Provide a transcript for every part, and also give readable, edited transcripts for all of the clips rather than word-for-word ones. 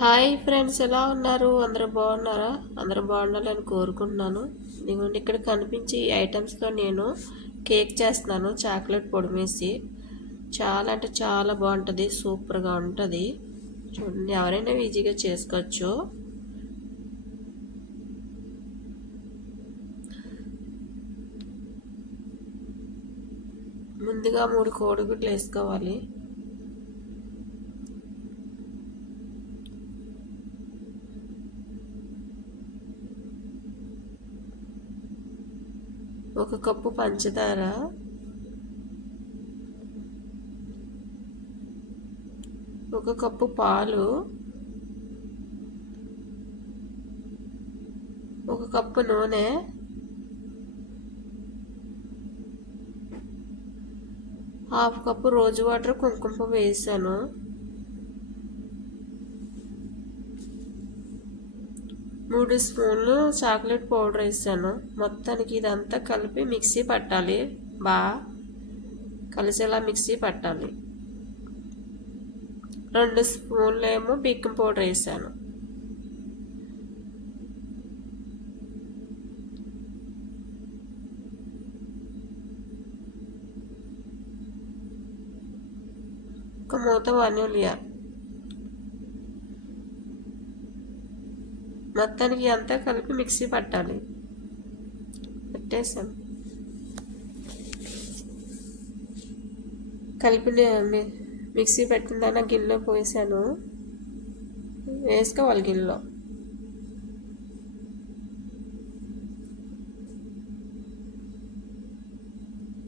Hi friends, ఎలా ఉన్నారు? అందరూ బాగున్నారా? అందరూ బాగుండాలని కోరుకుంటున్నాను. ఇదిగోండి, ఇక్కడ కనిపించే ఈ ఐటమ్స్తో నేను కేక్ చేస్తున్నాను. చాక్లెట్ పొడి వేసి చాలా అంటే చాలా బాగుంటుంది, సూపర్గా ఉంటుంది. చూడండి, ఎవరైనా ఈజీగా చేసుకోవచ్చు. ముందుగా 3 కోడిగుడ్లు వేసుకోవాలి. ఒక కప్పు పంచదార, ఒక కప్పు పాలు, ఒక కప్పు నూనె, హాఫ్ కప్పు రోజు వాటర్ కుంకుమ పువ్వు వేసాను. 3 స్పూన్లు చాక్లెట్ పౌడర్ వేసాను. మొత్తానికి ఇదంతా కలిపి మిక్సీ పట్టాలి. బాగా కలిసేలా మిక్సీ పట్టాలి. 2 స్పూన్లు ఏమో బేకింగ్ పౌడర్ వేసాను. ఒక మూత వనీలియా. మొత్తానికి అంతా కలిపి మిక్సీ పట్టాలి. పెట్టేసాను. కలిపి మిక్సీ పెట్టిన దాన్ని గిన్నెలో పోసాను. వేసుకోవాలి గిన్నెలో.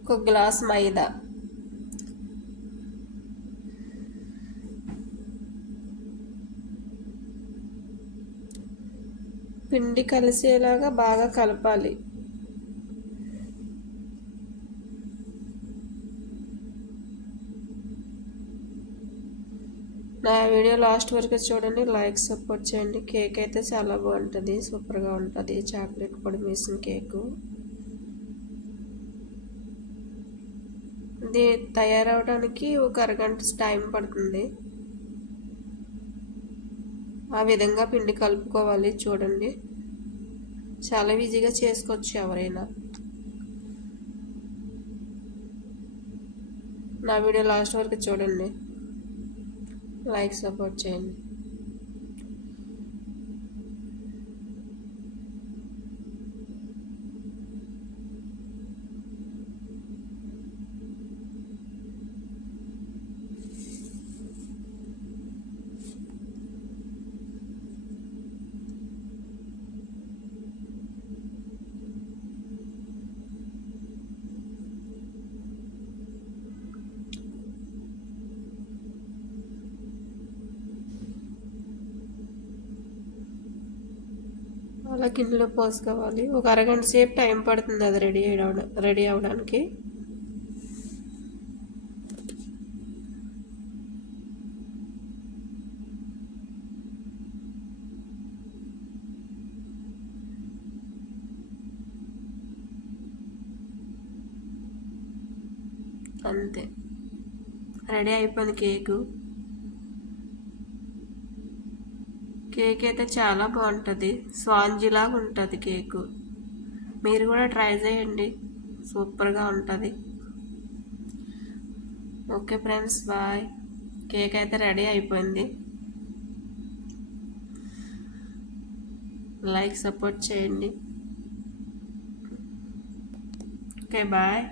ఒక గ్లాస్ మైదా, పిండి కలిసేలాగా బాగా కలపాలి. నా వీడియో లాస్ట్ వరకు చూడండి, లైక్ సపోర్ట్ చేయండి. కేక్ అయితే చాలా బాగుంటుంది, సూపర్గా ఉంటుంది. చాక్లెట్ పొడి వేసిన కేకు. ఇది తయారవడానికి ఒక అరగంట టైం పడుతుంది. ఆ విధంగా పిండి కలుపుకోవాలి. చూడండి, చాలా ఈజీగా చేసుకోవచ్చు ఎవరైనా. నా వీడియో లాస్ట్ వరకు చూడండి, లైక్ సపోర్ట్ చేయండి. అలా గిన్నెలో పోసుకోవాలి. ఒక అరగంట సేపు టైం పడుతుంది అది రెడీ అవడానికి. అంతే, రెడీ అయిపోయింది కేకు. కేక్ అయితే చాలా బాగుంటుంది, స్పాంజిలాగా ఉంటుంది కేకు. మీరు కూడా ట్రై చేయండి, సూపర్గా ఉంటుంది. Okay friends, bye. కేక్ అయితే రెడీ అయిపోయింది. లైక్ సపోర్ట్ చేయండి. Okay, bye.